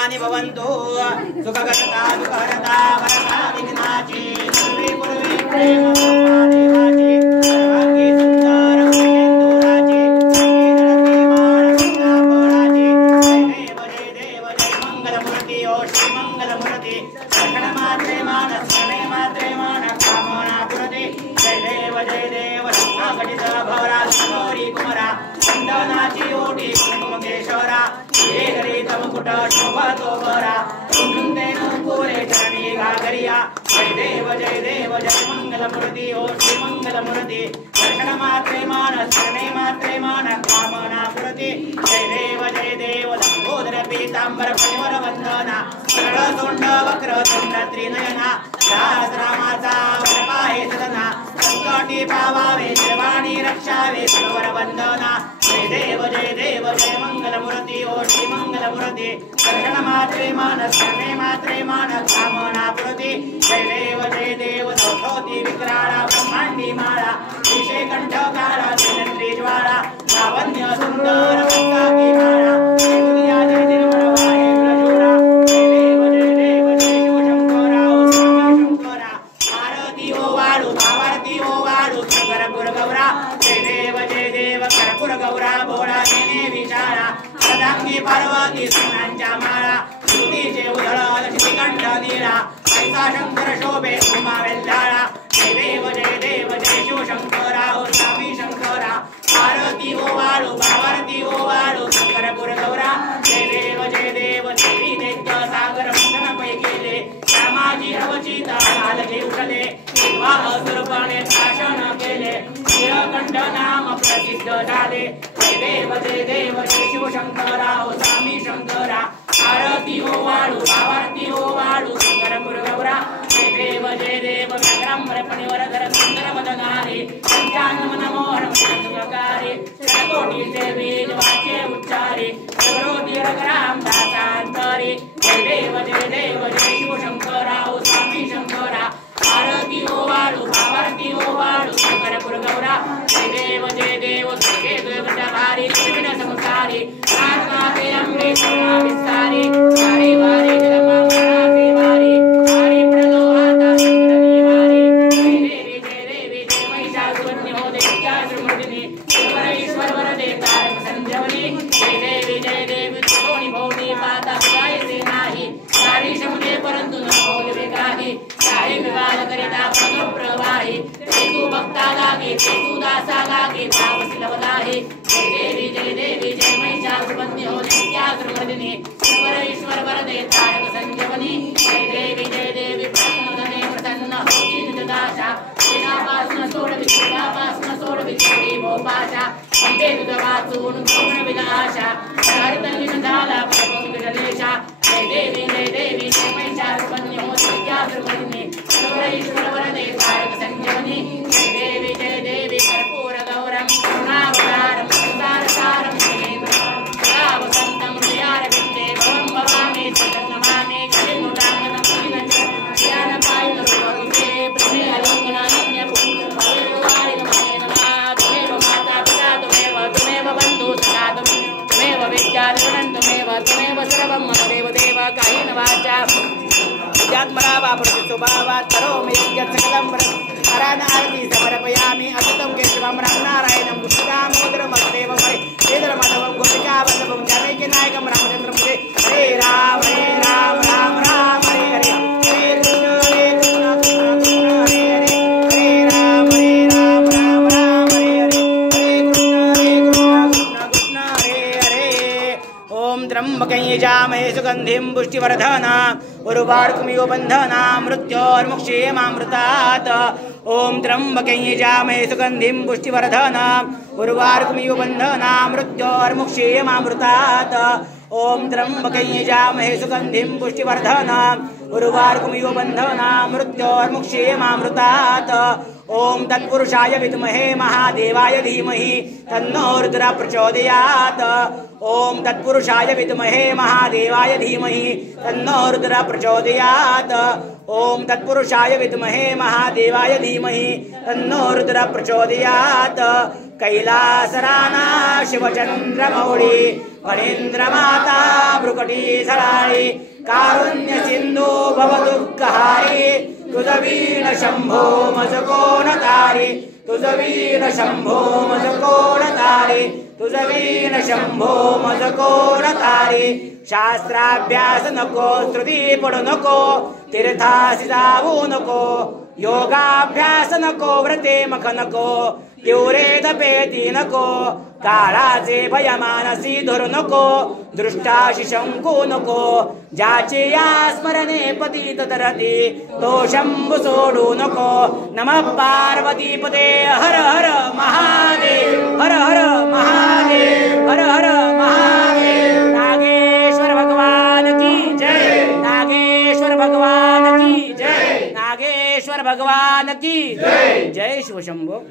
भवन्तु सुखकर्ता दुःखहर्ता वरदा विघ्नाची सर्वे पूर्वे प्रेम सर्वाधिकाची सर्वांगी सुंदर इंदुराची जय देव जय मंगलमूर्ति ओ श्री मंगलमूर्ति दर्शन मात्रे मानस स्मरणे मात्रे मान कामना पुरते जय देव संघटित भवरा गौरी कुमारा चंदनाची ओटी कुंकुमेश्वरा मुकुट शोभतो बरा तुंदे नुपुरे चरणी गागरिया जय देव जय मंगलमूर्ति ओ श्री मंगलमूर्ति दर्शन मात्रे मान स्मरणे मात्रे मान कामना पुरते जय देव लंबोदर पीतांबर परिवर वंदना सरळ तोंड वक्र तुंड त्रिनयना सहस्रामाचा वरपाहे सदना संकटी पावावे सर्वाणी रक्षावे सरोवर वंदना जय देव जय मंगलमूर्ति ओ श्री मंगलमूर्ति दर्शन मात्रे मान स्मरणे मात्रे मान कामना पुरते जय देव नवोती विक्राळा ब्रह्मांडी माळा विषय कंठकारा जयंत्री ज्वाळा लावण्य सुंदर मंगाकी माळा जय देव रवाहे प्रजोरा जय देव जय शिवशंकरा ओ स्वामी शंकरा आरती ओ वाळू भावारती ओ वाळू कर्पूर गौरा जय देव कर्पूर गौरा बोळा नेने विचारा सदांगी पार्वती सुनांच्या माळा स्तुतीचे उधळ लक्ष्मीकंठ दिला ऐसा शंकर शोभे उमा वेल्लाळा जय देव जय शिवशंकरा ओ स्वामी शंकरा आरती ओ वाळू भावारती ओ वाळू कर्पूर गौरा जय देव देवी दैत्य सागर मंथन पै गेले रामाजी अवचिता लालचे उठले विवाह स्वरूपाने शासन केले नीलकंठ नाम प्रसिद्ध झाले जय देव जय शिवशंकरा ओ स्वामी शंकरा आरती ओ वाळू भावारती ओ वाळू कर्पूर गौरा जय देव व्याघ्रांबर पणिवरधर सुंदर वदनारे पंचानन मनमोहन प्रकारे कोटी देवी वाचे उच्चारे सर्वोदि रघुराम दासांतरे जय देव जय शिवशंकरा ओ स्वामी शंकरा आरती ओ वाळू भावारती ओ वाळू कर्पूर गौरा जय देव दुर्गे दुर्गटहारी त्रिविध संसारी नाथनाथे अम्बे करुणा विस्तारी वारे वारे जगन्माते वारे वारे प्रलोहाता संग्रही वारे जय देवी जय महिषासुरवन्य हो दैत्यासुरमर्दिनी ईश्वर वरदे तारक संजीवनी जय देवी त्रिकोणी भोवती पाता गायसे नाही सारी शमुने परंतु न बोल विग्राही काही विवाद करिता पद प्रवाही तू भक्ता लागे तू दासा लागे तावसी लवलाहे जय देवी जय महिषासुरवन्य हो दैत्यासुरमर्दिनी ईश्वर वरदे तारक संजीवनी जय देवी प्रसन्नने प्रसन्न होती निजदाशा विनापासन सोडविची भोपाशा वंदे तुझवाचून पूर्ण विनाशा हरितली झाला परम विरलेशा जय देवी जय महिषासुरवन्य हो दैत्यासुरमर्दिनी ईश्वर वरदे तारक संजीवनी जय देवी कर्पूर गौरम करुणावतारम संसारसारम महेंद्रम सदा वसंतम हृदयारविंदे भवं भवामि जगन्नमामि कलिमुदागनं मुनिनच ज्ञानपायिन रूपं प्रेमे अलंघनान्य भवेवारिणमहे नमः त्वमेव माता पिता त्वमेव बन्धु सखा त्वमेव विद्याधरणं त्वमेव सर्वं मम देवदेव कायेन वाचा यज्ञात्मना वा प्रतिस्वभावात् करोमि यज्ञं सकलं आरती समर्पयामि अतुतं केशवं रामनारायणं गुप्तदामोदरं वसुदेवं श्रीधरमाधवं गोपिकावल्लभं जानकीनायकं रामचन्द्रं हरे राम राम राम हरे हरे हरे कृष्ण कृष्ण हरे हरे हरे राम राम राम हरे हरे हरे कृष्ण कृष्ण हरे हरे ओम त्र्यंबकं यजामहे सुगंधिं पुष्टिवर्धनम् उर्वारुकमिव बन्धनान् मृत्योर्मुक्षीयमामृतात् ओम त्र्यंबकं यजामहे सुगंधिं पुष्टिवर्धनम् उर्वारुकमिव बन्धनान् मृत्योर्मुक्षीयमामृतात् ओम त्र्यंबकं यजामहे सुगंधिं पुष्टिवर्धनम् उर्वारुकमिव बन्धनान् मृत्योर्मुक्षीयमामृतात् ओम तत्पुरुषाय विद्महे महादेवाय धीमहि तन्नो रुद्रः प्रचोदयात् ओम तत्पुरुषाय विद्महे महादेवाय धीमहि तन्नो रुद्रः प्रचोदयात् ओम तत्पुरुषाय विद्महे महादेवाय धीमहि तन्नो रुद्रः प्रचोदयात् कैलासराना शिवचंद्रमौळी फणीन्द्रमाता भ्रुकटीसराळी कारुण्य सिंधू भवदुःखहारी तुझवीन शंभो मज कोण तारी तुझवीन शंभो मज कोण तारी तुझवीन शंभो मज कोण तारी शास्त्राभ्यास नको स्तुती पडू नको तीर्थासी जाऊ नको योगाभ्यास नको व्रते मख नको तीव्रे तपेती नको काळाचे भय मानसी धरू नको दृष्टाशी शंकू नको ज्याचे या स्मरणे पतित तरती तो शंभू सोडू नको नमः पार्वती पते हर हर महादेव हर हर महादेव हर हर महादेव नागेश्वर भगवान की जय नागेश्वर भगवान की जय नागेश्वर भगवान की जय जय शिवशंभो।